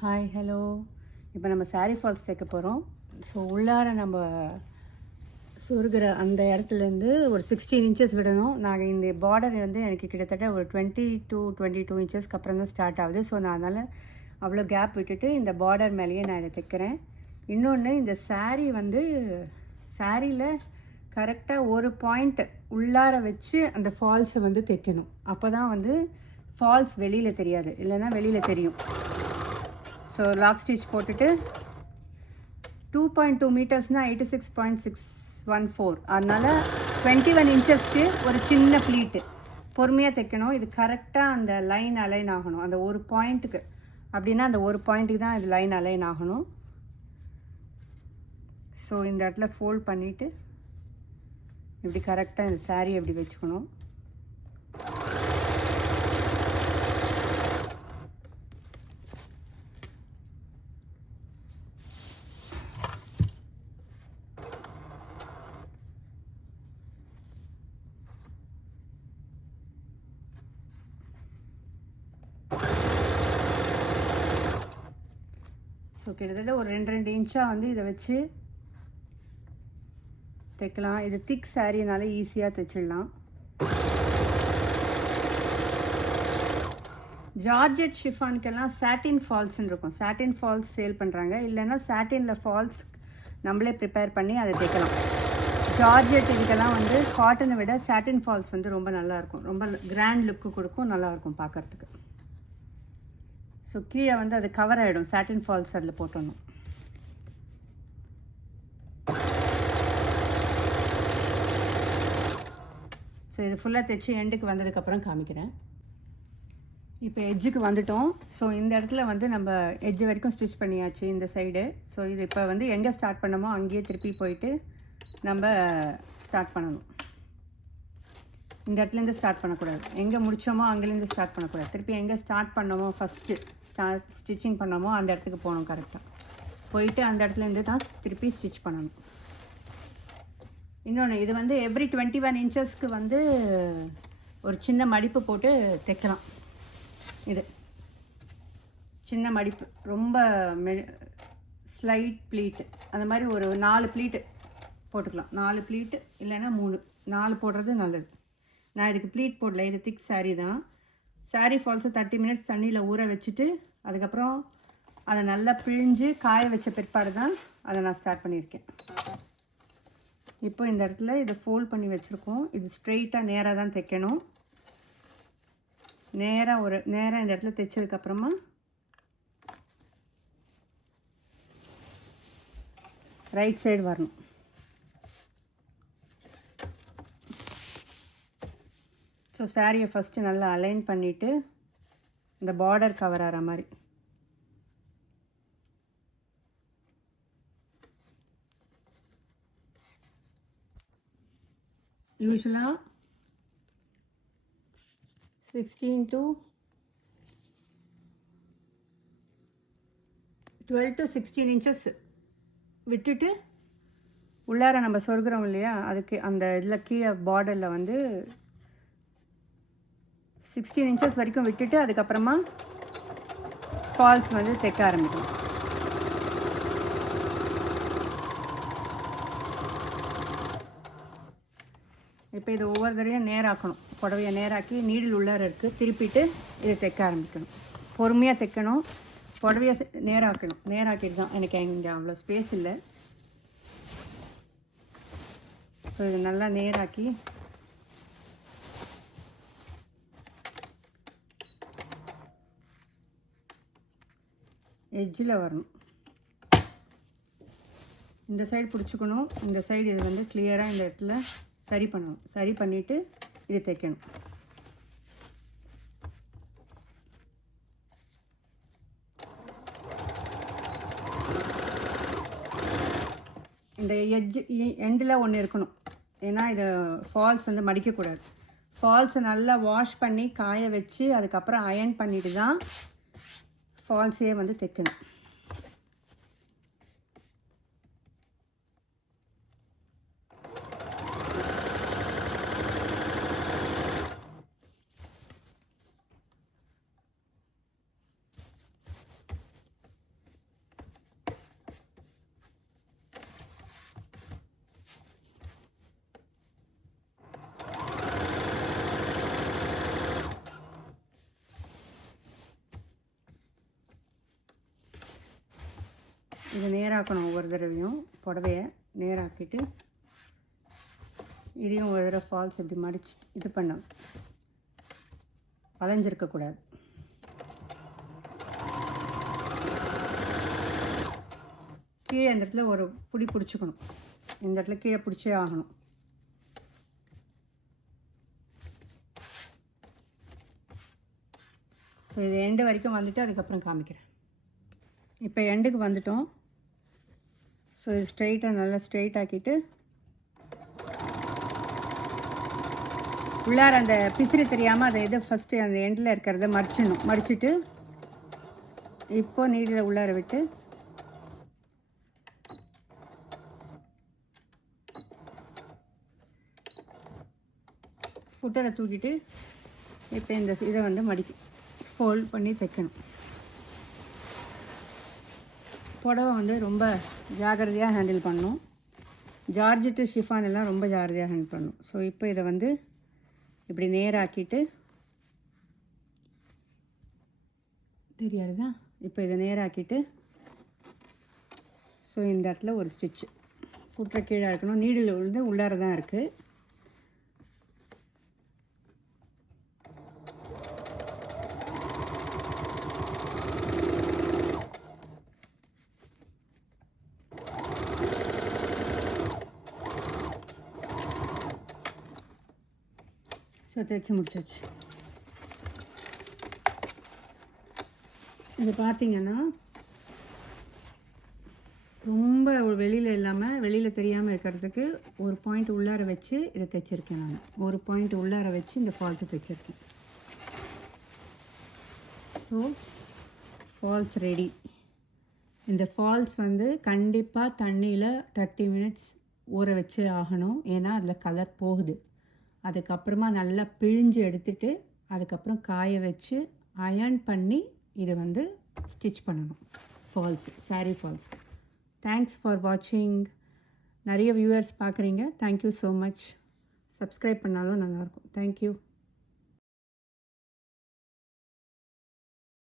Hi hello. இப்போ நம்ம sari falls தைக்க போகிறோம். ஸோ உள்ளார நம்ம சொருகிற அந்த இடத்துலேருந்து ஒரு 16 இன்ச்சஸ் விடணும். நாங்கள் இந்த பார்டர் வந்து எனக்கு கிட்டத்தட்ட ஒரு 22 இன்ச்சஸ்க்கு அப்புறம் தான் ஸ்டார்ட் ஆகுது. ஸோ நான் அதனால் அவ்வளோ கேப் விட்டுட்டு இந்த பார்டர் மேலேயே நான் இதை தைக்கிறேன். இன்னொன்று, இந்த சாரீ வந்து சாரியில் கரெக்டாக ஒரு பாயிண்ட் உள்ளார வச்சு அந்த ஃபால்ஸை வந்து தைக்கணும். அப்போ தான் வந்து ஃபால்ஸ் வெளியில் தெரியாது, இல்லைன்னா வெளியில் தெரியும். ஸோ லாக் ஸ்டிச் போட்டுட்டு 2.2 மீட்டர்ஸ்னால் 86.614, அதனால் 21 இன்ச்சஸ்க்கு ஒரு சின்ன ப்ளீட்டு பொறுமையாக தைக்கணும். இது கரெக்டாக அந்த லைன் அலைன் ஆகணும், அந்த ஒரு பாயிண்ட்டுக்கு. அப்படின்னா அந்த ஒரு பாயிண்ட்டுக்கு தான் இது லைன் அலைன் ஆகணும். ஸோ இந்த இடத்துல ஃபோல்ட் பண்ணிவிட்டு இப்படி கரெக்டாக இந்த சாரீ எப்படி வச்சுக்கணும். ஸோ கிட்டத்தட்ட ஒரு 2 இன்ச்சாக வந்து இதை வச்சு தைக்கலாம். இது திக் சாரீனால ஈஸியாக தைச்சிடலாம். ஜார்ஜெட் ஷிஃபானுக்கெல்லாம் சாட்டின் ஃபால்ஸ்ன்னு இருக்கும். சாட்டின் ஃபால்ஸ் சேல் பண்ணுறாங்க. இல்லைன்னா சாட்டினில் ஃபால்ஸ் நம்மளே ப்ரிப்பேர் பண்ணி அதை தைக்கலாம். ஜார்ஜெட் இதுக்கெல்லாம் வந்து காட்டனை விட சாட்டின் ஃபால்ஸ் வந்து ரொம்ப நல்லாயிருக்கும். ரொம்ப கிராண்ட் லுக்கு கொடுக்கும், நல்லாயிருக்கும் பார்க்குறதுக்கு. ஸோ கீழே வந்து அது கவர் ஆகிடும், சாட்டின் ஃபால்ஸ் அதில் போட்டணும். ஸோ இது ஃபுல்லாக தைச்சி எண்டுக்கு வந்ததுக்கப்புறம் காமிக்கிறேன். இப்போ எட்ஜுக்கு வந்துட்டோம். ஸோ இந்த இடத்துல வந்து நம்ம எட்ஜு வரைக்கும் ஸ்டிச் பண்ணியாச்சு இந்த சைடு. ஸோ இது இப்போ வந்து எங்கே ஸ்டார்ட் பண்ணமோ அங்கேயே திருப்பி போயிட்டு நம்ம ஸ்டார்ட் பண்ணணும். இந்த இடத்துலேருந்து ஸ்டார்ட் பண்ணக்கூடாது, எங்கே முடித்தோமோ அங்கேருந்து ஸ்டார்ட் பண்ணக்கூடாது. திருப்பி எங்கே ஸ்டார்ட் பண்ணோமோ ஃபஸ்ட்டு ஸ்டிச்சிங் பண்ணோமோ அந்த இடத்துக்கு போகணும். கரெக்டாக போயிட்டு அந்த இடத்துலேருந்து தான் திருப்பி ஸ்டிச் பண்ணணும். இன்னொன்று, இது வந்து எவ்ரி 21 இன்ச்சஸ்க்கு வந்து ஒரு சின்ன மடிப்பு போட்டு தைக்கலாம். இது சின்ன மடிப்பு, ரொம்ப ஸ்லைட் ப்ளீட்டு, அந்த மாதிரி ஒரு 4 ப்ளீட்டு போட்டுக்கலாம். 4 ப்ளீட்டு இல்லைன்னா 4 போடுறது நல்லது. நான் இதுக்கு ப்ளீட் போடல, இது திக் சாரீ தான். சாரீ ஃபால்ஸை 30 மினிட்ஸ் தண்ணியில் ஊற வச்சுட்டு அதுக்கப்புறம் அதை நல்லா பிழிஞ்சு காய வச்ச பிற்பாடு தான் அதை நான் ஸ்டார்ட் பண்ணியிருக்கேன். இப்போ இந்த இடத்துல இதை ஃபோல்ட் பண்ணி வச்சுருக்கோம். இது ஸ்ட்ரெயிட்டாக நேராக தான் தைக்கணும். நேராக இந்த இடத்துல தைச்சதுக்கப்புறமா ரைட் சைடு வரணும். ஸோ சாரியை ஃபஸ்ட்டு நல்லா அலைன் பண்ணிவிட்டு இந்த பார்டர் கவர் ஆகிற மாதிரி யூஸ்வலாக 16 to 12 to 16 இன்ச்சஸ் விட்டுட்டு உள்ளார நம்ம சொருகிறோம் இல்லையா, அதுக்கு அந்த இதில் கீழே பார்டரில் வந்து 16 இன்ச்சஸ் வரைக்கும் விட்டுட்டு அதுக்கப்புறமா ஃபால்ஸ் வந்து தைக்க ஆரம்பிக்கணும். இப்போ இது ஒவ்வொரு தடவையும் நேராக்கணும். புடவையை நேராக்கி நீடில் உள்ளார இருக்குது திருப்பிட்டு இதை தைக்க ஆரம்பிக்கணும். பொறுமையாக தைக்கணும், புடவையை நேராக்கணும். நேராக்கிட்டு தான், எனக்கு இங்கே அவ்வளோ ஸ்பேஸ் இல்லை. ஸோ இது நல்லா நேராக்கி எட்ஜில் வரணும். இந்த சைடு பிடிச்சிக்கணும், இந்த சைடு இது வந்து கிளியராக இந்த இடத்துல சரி பண்ணணும். சரி பண்ணிவிட்டு இது தைக்கணும். இந்த எட்ஜ் எண்டில் ஒன்று இருக்கணும், ஏன்னா இது ஃபால்ஸ் வந்து மடிக்கக்கூடாது. ஃபால்ஸை நல்லா வாஷ் பண்ணி காய வச்சு அதுக்கப்புறம் அயர்ன் பண்ணிட்டு தான் ஃபால்ஸே வந்து தைக்கணும். இதை நேராக்கணும். ஒவ்வொரு தடவையும் புடவையை நேராக்கிட்டு இதையும் ஒரு தடவை ஃபால்ஸ் இப்படி மடிச்சுட்டு இது பண்ணணும். வளைஞ்சிருக்கக்கூடாது. கீழே இந்த இடத்துல ஒரு பிடிச்சிக்கணும். இந்த இடத்துல கீழே பிடிச்சே ஆகணும். ஸோ இது எண்டு வரைக்கும் வந்துட்டு அதுக்கப்புறம் காமிக்கிறேன். இப்போ எண்டுக்கு வந்துட்டோம். ஸோ இது ஸ்ட்ரெயிட்டாக நல்லா ஸ்ட்ரெயிட் ஆக்கிட்டு உள்ளார அந்த பிசிறு தெரியாமல் அதை இது ஃபஸ்ட்டு அந்த எண்டில் இருக்கிறத மடிச்சுட்டு இப்போது நீடில் உள்ளார விட்டு ஃபுட்டரை தூக்கிட்டு இப்போ இந்த இதை வந்து ஃபோல்ட் பண்ணி தைக்கணும். புடவை வந்து ரொம்ப ஜாகிரதையாக ஹேண்டில் பண்ணணும். ஜார்ஜெட்டு ஷிஃபான் எல்லாம் ரொம்ப ஜாகிரதையாக ஹேண்டில் பண்ணணும். ஸோ இப்போ இதை வந்து இப்படி நேராக்கிட்டு தெரியாதுதான். இப்போ இதை நேராக்கிட்டு ஸோ இந்த இடத்துல ஒரு ஸ்டிச்சு குற்ற கீழே இருக்கணும். நீடில் விழுந்து உள்ளார தான் இருக்குது. ஸோ தைச்சி முடிச்சாச்சு. இது பார்த்திங்கன்னா ரொம்ப வெளியில் இல்லாமல் வெளியில் தெரியாமல் இருக்கிறதுக்கு ஒரு பாயிண்ட் உள்ளார வச்சு இதை தைச்சிருக்கேன். நான் ஒரு பாயிண்ட் உள்ளார வச்சு இந்த ஃபால்ஸை தைச்சிருக்கேன். So falls ready. இந்த ஃபால்ஸ் வந்து கண்டிப்பாக தண்ணியில் 30 மினிட்ஸ் ஊற வச்சு ஆகணும். ஏன்னா அதில் கலர் போகுது. அதுக்கப்புறமா நல்லா பிழிஞ்சு எடுத்துட்டு அதுக்கப்புறம் காய வச்சு அயர்ன் பண்ணி இதை வந்து ஸ்டிச் பண்ணணும். Falls, sari falls. Thanks for வாட்சிங். நிறைய வியூவர்ஸ் பார்க்குறீங்க. Thank you so much. சப்ஸ்கிரைப் பண்ணாலும் நல்லாயிருக்கும். தேங்க்யூ.